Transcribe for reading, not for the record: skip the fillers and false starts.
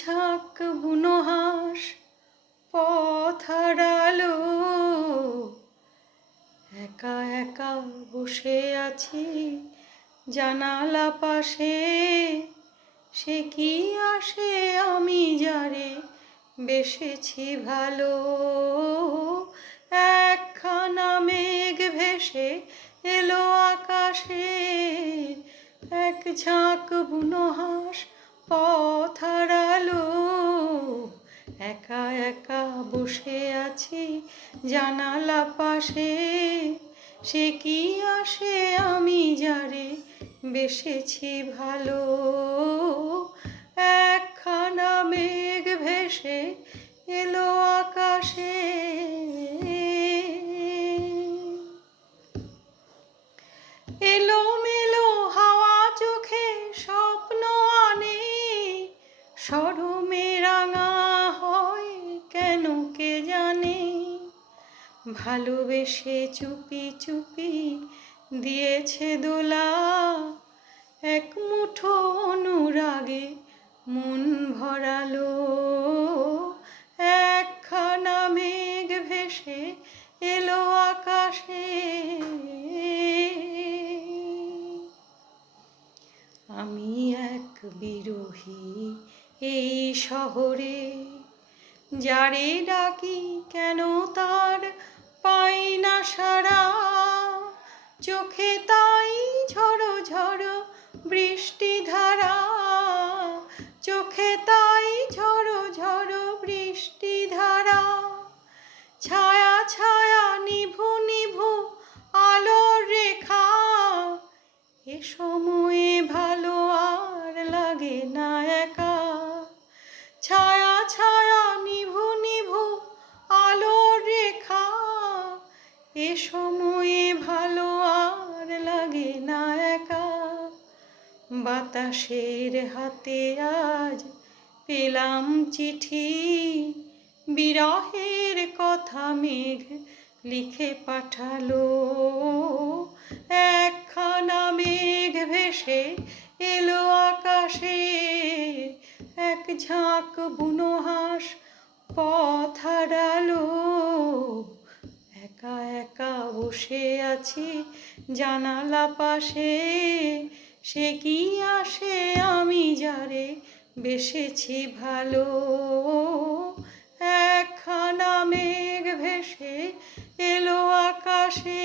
ঝাঁক বুনো হাঁস পথ হারালো, একা একা বসে আছি জানালা পাশে। সে কি আসে আমি যারে বেসেছি ভালো। একখানা মেঘ ভেসে এলো আকাশে, এক ঝাঁক বুনো হাঁস পথ হারালো। একা একা বসে আছি জানালা পাশে, সে কি আসে আমি যারে বেসেছি ভালো। একখানা মেঘ ভেসে এলো আকাশে। এলোমেলো হাওয়া চোখে স্বপ্ন আনে, শরমে রাঙা হয় কেন কে জানে। ভালোবেসে চুপি চুপি দিয়েছে দোলা, এক মুঠো অনুরাগে মন ভরালো। একখানা মেঘ ভেসে এলো আকাশে। আমি এক বিরহী এই শহরে, যারে ডাকি কেন তার পাই না সাড়া। চোখে তাই ঝড়ো ঝড়ো বৃষ্টি ধারা, চোখে তাই ঝড়ো ঝড়ো বৃষ্টি ধারা। ছায়া ছায়া নিভু নিভু আলোর রেখা, এ সময়ে ভালো আর লাগে না একা। ছায়া ছায়া নিভু নিভু আলোর রেখা, এ সময়ে ভালো আর লাগে না একা। বাতাসের হাতে আজ পেলাম চিঠি, বিরহের কথা মেঘ লিখে পাঠালো। একখানা মেঘ ভেসে এলো আকাশে, এক ঝাঁক বুনো হাঁস পথ হারালো। একা একা বসে আছি জানালা পাশে, সে কি আসে আমি যারে বেসেছি ভালো। একখানা মেঘ ভেসে এলো আকাশে।